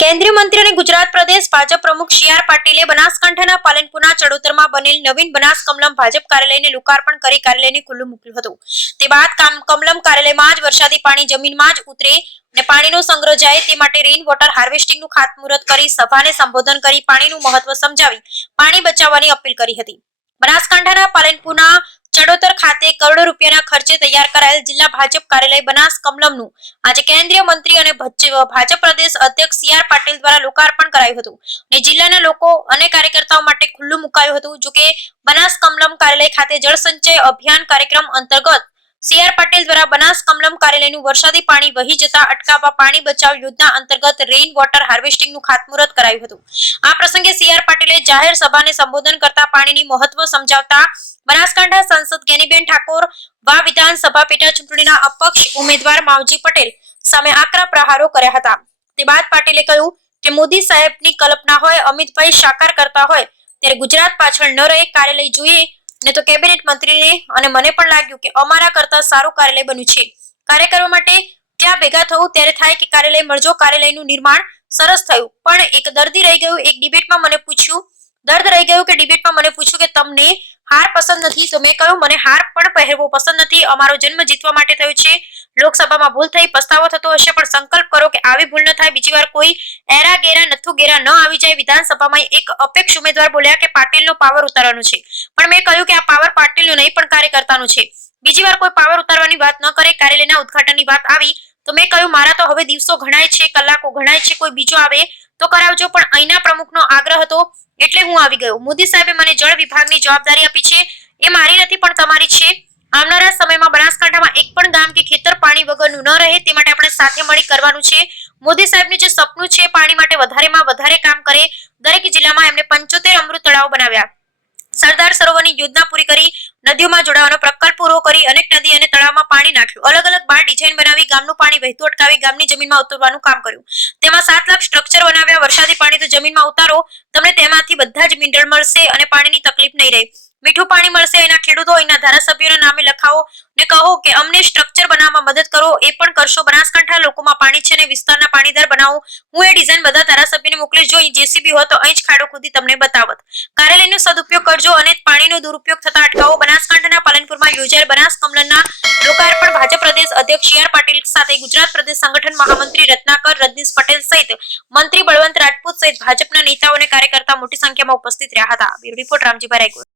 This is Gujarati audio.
કેન્દ્રીય મંત્રી અને ગુજરાત પ્રદેશ ભાજપ પ્રમુખ સી.આર. પાટીલે બનાસકાંઠાના પાલનપુરના ચડોતરમાં બનેલ નવીન બનાસ કમલમ ભાજપ કાર્યાલયને લોકાર્પણ કરી કાર્યાલયને ખુલ્લું મૂક્યું હતું। તે બાદ કમલમ કાર્યાલયમાં જ વરસાદી પાણી જમીનમાં જ ઉતરે અને પાણીનો સંગ્રહ જાય તે માટે રેઇન વોટર હાર્વેસ્ટિંગનું ખાતમુહૂર્ત કરી સભાને સંબોધન કરી પાણીનું મહત્વ સમજાવી પાણી બચાવવાની અપીલ કરી હતી। બનાસકાંઠાના પાલનપુરના ચડોતર ખાતે કરોડો રૂપિયાના ખર્ચે તૈયાર કરાયેલ જિલ્લા ભાજપ કાર્યાલય બનાસ કમલમનું આજે કેન્દ્રીય મંત્રી અને ભાજપ પ્રદેશ અધ્યક્ષ સી.આર. પાટીલ દ્વારા લોકાર્પણ કરાયું હતું અને જિલ્લાના લોકો અને કાર્યકર્તાઓ માટે ખુલ્લું મુકાયું હતું। જો કે બનાસ કમલમ કાર્યાલય ખાતે જળ સંચય અભિયાન કાર્યક્રમ અંતર્ગત સી.આર. પાટીલ દ્વારા બનાસ કમલમ કાર્યાલયનું વરસાદી પાણી વહી જતા અટકાવવા પાણી બચાવ યોજના અંતર્ગત રેઇન વોટર હાર્વેસ્ટિંગનું ખાતમુહૂર્ત કરાયું હતું। આ પ્રસંગે સી.આર. પાટીલે જાહેર સભાને સંબોધન કરતા પાણીની મહત્વ સમજાવતા બનાસકાંઠા સાંસદ ગેનીબેન ઠાકોર વા વિધાનસભા પેટા ચૂંટણીના અપક્ષ ઉમેદવાર માવજી પટેલ સામે આકરા પ્રહારો કર્યા હતા। તે બાદ પાટીલે કહ્યું કે મોદી સાહેબની કલ્પના હોય અમિતભાઈ સાકાર કરતા હોય ત્યારે ગુજરાત પાછળ ન રહે કાર્યાલય જોઈએ ને તો કેબિનેટ મંત્રીને અને મને પણ લાગ્યું કે અમારા કરતા સારું કાર્યાલય બન્યું છે। કાર્યકરો માટે ત્યાં ભેગા થવું ત્યારે થાય કે કાર્યાલય મળજો કાર્યાલયનું નિર્માણ સરસ થયું પણ એક દર્દી રહી ગયું એક ડિબેટમાં મને પૂછ્યું કે તમને હાર પસંદ નથી તો મેં કહ્યું મને હાર પણ પહેરવો પસંદ નથી। અમારો જન્મ જીતવા માટે થયો છે। લોકસભામાં ભૂલ થઈ પસ્તાવો થતો હશે પણ સંકલ્પ કરો કે આવી ભૂલ ન થાય બીજી વાર કોઈ એરા ગેરા નથુ ગેરા ન આવી જાય। વિધાનસભામાં એક અપક્ષ ઉમેદવાર બોલ્યા કે પાટીલનો પાવર ઉતારવાનો છે પણ મેં કહ્યું કે આ પાવર પાટીલનો નહીં પણ કાર્યકર્તાનો છે। બીજી વાર કોઈ પાવર ઉતારવાની વાત ન કરે। કાર્યાલયના ઉદ્ઘાટનની વાત આવી તો મેં કહ્યું મારા તો હવે દિવસો ગણાય છે કલાકો ગણાય છે કોઈ બીજો આવે તો કરાવજો પણ અહીંના પ્રમુખનો આગ્રહ હતો એટલે હું આવી ગયો। મોદી સાહેબે મને જળ વિભાગની જવાબદારી આપી છે એ મારી નથી પણ તમારી છે। આવનારા સમયમાં બનાસકાંઠામાં એક પણ ગામ કે ખેતર પાણી વગરનું ન રહે તે માટે આપણે સાથે મળી કરવાનું છે। મોદી સાહેબનું જે સપનું છે પાણી માટે વધારેમાં વધારે કામ કરે। દરેક જિલ્લામાં એમને 75 અમૃત તળાવ બનાવ્યા, સરદાર સરોવરની યોજના પૂરી કરી, નદીઓમાં જોડાવાનો પ્રકલ્પ પૂરો કરી, અનેક નદી અને તળાવમાં પાણી નાખ્યું, અલગ અલગ બાર ડિઝાઇન બનાવી, ગામનું પાણી વહેતું અટકાવી ગામની જમીનમાં ઉતરવાનું કામ કર્યું। તેમાં 7 લાખ સ્ટ્રક્ચર બનાવ્યા। વરસાદી પાણી તો જમીનમાં ઉતારો તમને તેમાંથી બધા જ મિનરલ મળશે અને પાણીની તકલીફ નહીં રહે। મીઠું પાણી મળશે। એના ખેડૂતો એના ધારાસભ્યોના નામે લખાવો ને કહો કે અમને સ્ટ્રક્ચર બનાવવામાં મદદ કરો એ પણ કરશો। બનાસકાંઠા લોકોમાં પાણી છે ને વિસ્તારના પાણીદાર બનાવો। હું એ ડિઝાઇન બધા ધારાસભ્યોને મોકલીશ। જો જેસીબી હોય તો અહીં જ ખાડો ખોદી તમને બતાવત। કાર્યાલયનો સદુપયોગ કરજો અને પાણીનો દુરુપયોગ થતા અટકાવો। બનાસકાંઠાના પાલનપુરમાં યોજાયેલ બનાસ કમલમના લોકાર્પણ ભાજપ પ્રદેશ અધ્યક્ષ સી.આર. પાટીલ સાથે ગુજરાત પ્રદેશ સંગઠન મહામંત્રી રત્નાકર રજનીશ પટેલ સહિત મંત્રી બળવંત રાજપૂત સહિત ભાજપના નેતાઓ અને કાર્યકર્તા મોટી સંખ્યામાં ઉપસ્થિત રહ્યા હતા। Bureau report Ramjibhai Raigor.